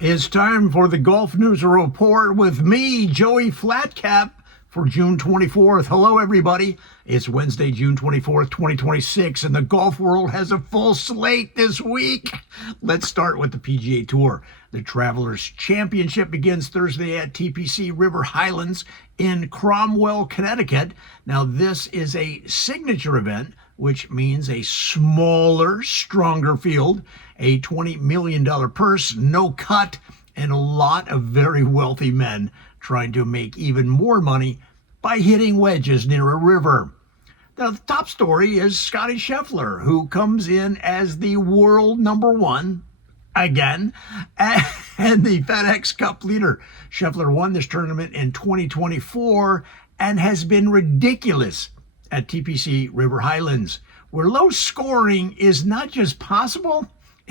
It's time for the Golf News Report with me, Joey Flatcap, for June 24th. Hello, everybody. It's Wednesday, June 24th, 2026, and the golf world has a full slate this week. Let's start with the PGA Tour. The Travelers Championship begins Thursday at TPC River Highlands in Cromwell, Connecticut. Now, this is a signature event, which means a smaller, stronger field, a $20 million purse, no cut, and a lot of very wealthy men trying to make even more money by hitting wedges near a river. Now, the top story is Scottie Scheffler, who comes in as the world number one again and the FedExCup leader. Scheffler won this tournament in 2024 and has been ridiculous at TPC River Highlands, where low scoring is not just possible,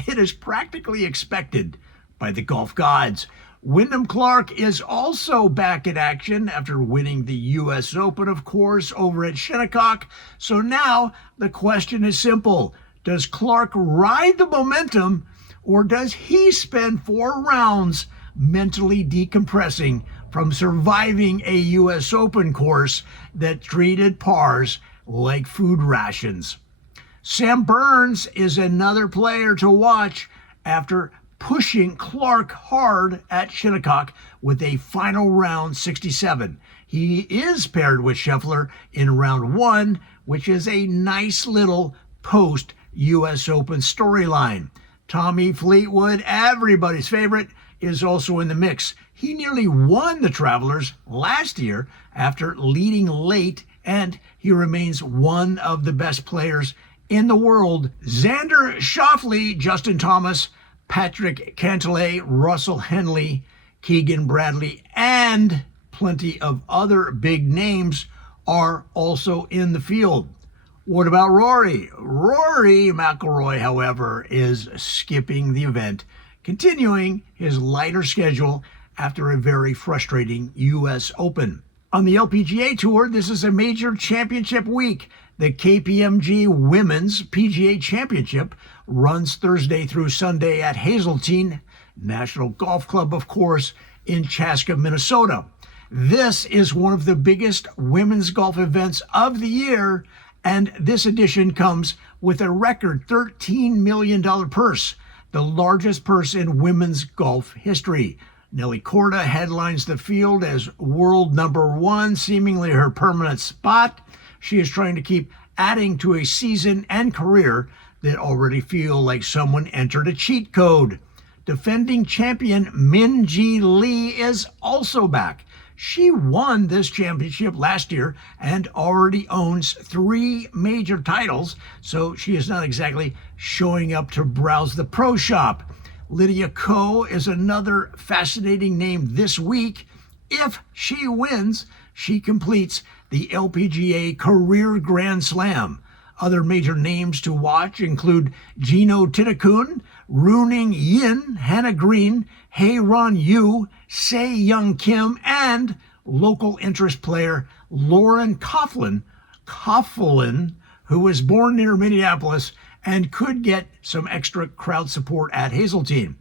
it is practically expected by the golf gods. Wyndham Clark is also back in action after winning the U.S. Open, of course, over at Shinnecock. So now the question is simple. Does Clark ride the momentum, or does he spend 4 rounds mentally decompressing from surviving a U.S. Open course that treated pars like food rations? Sam Burns is another player to watch after pushing Clark hard at Shinnecock with a final round 67. He is paired with Scheffler in round 1, which is a nice little post-U.S. Open storyline. Tommy Fleetwood, everybody's favorite, is also in the mix. He nearly won the Travelers last year after leading late, and he remains one of the best players in the world. Xander Schauffele, Justin Thomas, Patrick Cantlay, Russell Henley, Keegan Bradley, and plenty of other big names are also in the field. What about Rory? Rory McIlroy, however, is skipping the event, continuing his lighter schedule after a very frustrating U.S. Open. On the LPGA Tour, this is a major championship week. The KPMG Women's PGA Championship runs Thursday through Sunday at Hazeltine National Golf Club, of course, in Chaska, Minnesota. This is one of the biggest women's golf events of the year, and this edition comes with a record $13 million purse, the largest purse in women's golf history. Nelly Korda headlines the field as world number one, seemingly her permanent spot. She is trying to keep adding to a season and career that already feel like someone entered a cheat code. Defending champion Min Ji Lee is also back. She won this championship last year and already owns 3 major titles, so she is not exactly showing up to browse the pro shop. Lydia Ko is another fascinating name this week. If she wins, she completes the LPGA Career Grand Slam. Other major names to watch include Gino Titakun, Runing Yin, Hannah Green, Hye-Ron Yu, Se Young Kim, and local interest player Lauren Coughlin, who was born near Minneapolis and could get some extra crowd support at Hazeltine.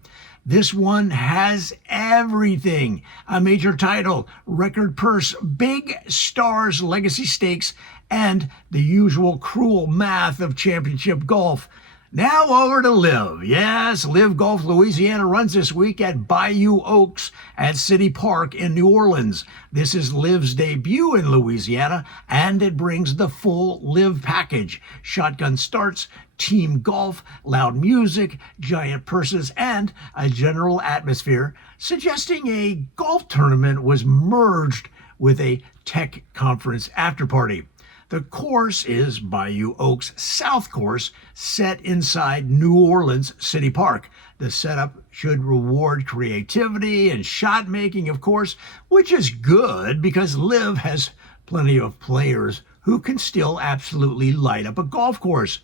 This one has everything: a major title, record purse, big stars, legacy stakes, and the usual cruel math of championship golf. Now over to LIV. Yes, LIV Golf Louisiana runs this week at Bayou Oaks at City Park in New Orleans. This is LIV's debut in Louisiana, and it brings the full LIV package: shotgun starts, team golf, loud music, giant purses, and a general atmosphere suggesting a golf tournament was merged with a tech conference afterparty. The course is Bayou Oaks South Course, set inside New Orleans City Park. The setup should reward creativity and shot making, of course, which is good because LIV has plenty of players who can still absolutely light up a golf course.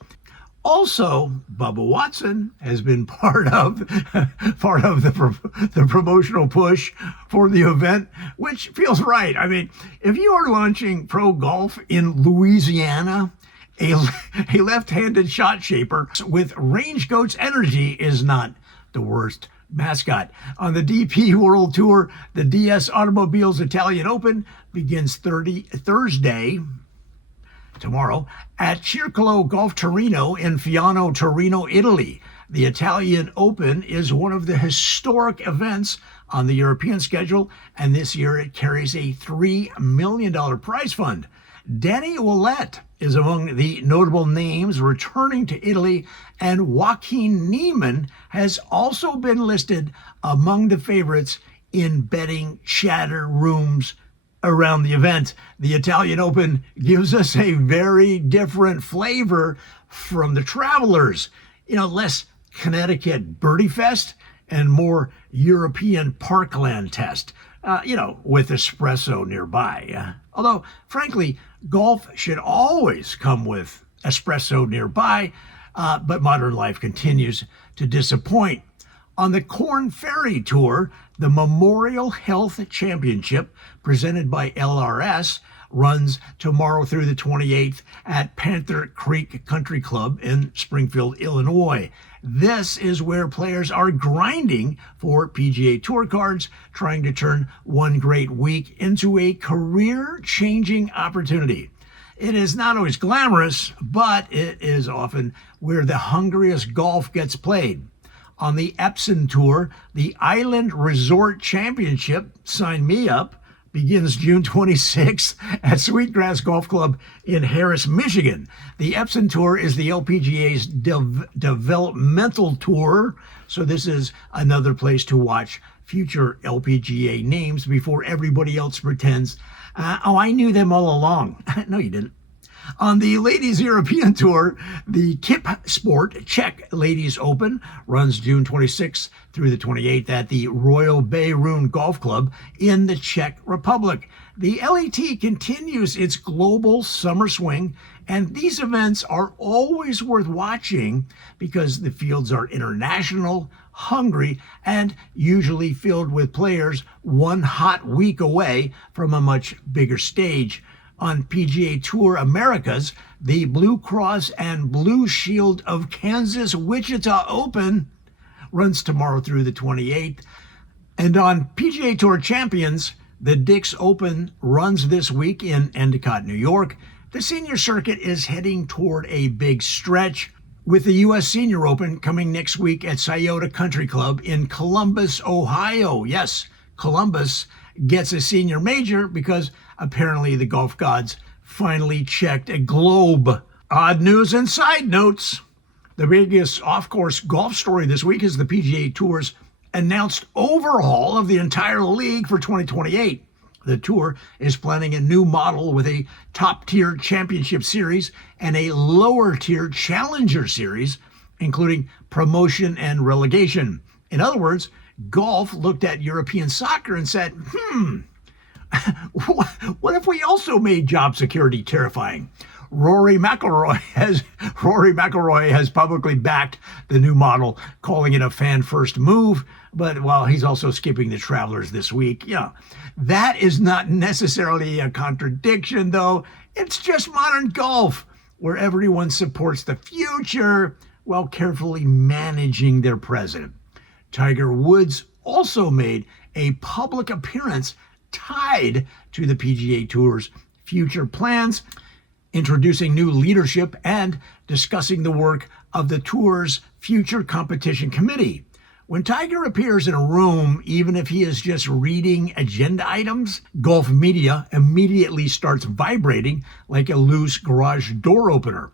Also, Bubba Watson has been part of the promotional push for the event, which feels right. I mean, if you are launching pro golf in Louisiana, a left-handed shot shaper with Range Goat's energy is not the worst mascot. On the DP World Tour, the DS Automobiles Italian Open begins Thursday, tomorrow, at Circolo Golf Torino in Fiano, Torino, Italy. The Italian Open is one of the historic events on the European schedule, and this year it carries a $3 million prize fund. Danny Willett is among the notable names returning to Italy, and Joaquin Niemann has also been listed among the favorites in betting chatter rooms around the event. The Italian Open gives us a very different flavor from the Travelers. Less Connecticut Birdie Fest and more European Parkland Test, with espresso nearby. Although, frankly, golf should always come with espresso nearby, but modern life continues to disappoint. On the Corn Ferry Tour, the Memorial Health Championship, presented by LRS, runs tomorrow through the 28th at Panther Creek Country Club in Springfield, Illinois. This is where players are grinding for PGA Tour cards, trying to turn one great week into a career-changing opportunity. It is not always glamorous, but it is often where the hungriest golf gets played. On the Epsom Tour, the Island Resort Championship, sign me up, begins June 26th at Sweetgrass Golf Club in Harris, Michigan. The Epsom Tour is the LPGA's developmental tour, so this is another place to watch future LPGA names before everybody else pretends, I knew them all along. No, you didn't. On the Ladies European Tour, the Kip Sport Czech Ladies Open runs June 26th through the 28th at the Royal Beirut Golf Club in the Czech Republic. The LET continues its global summer swing, and these events are always worth watching because the fields are international, hungry, and usually filled with players one hot week away from a much bigger stage. On PGA Tour Americas, the Blue Cross and Blue Shield of Kansas Wichita Open runs tomorrow through the 28th. And on PGA Tour Champions, the Dix Open runs this week in Endicott, New York. The senior circuit is heading toward a big stretch, with the U.S. Senior Open coming next week at Scioto Country Club in Columbus, Ohio. Yes, Columbus gets a senior major because apparently the golf gods finally checked a globe. Odd news and side notes. The biggest off-course golf story this week is the PGA Tour's announced overhaul of the entire league for 2028. The Tour is planning a new model with a top-tier championship series and a lower-tier challenger series, including promotion and relegation. In other words, golf looked at European soccer and said, what if we also made job security terrifying? Rory McIlroy has publicly backed the new model, calling it a fan-first move, but he's also skipping the Travelers this week. That is not necessarily a contradiction, though. It's just modern golf, where everyone supports the future while carefully managing their present. Tiger Woods also made a public appearance tied to the PGA Tour's future plans, introducing new leadership and discussing the work of the Tour's future competition committee. When Tiger appears in a room, even if he is just reading agenda items, golf media immediately starts vibrating like a loose garage door opener.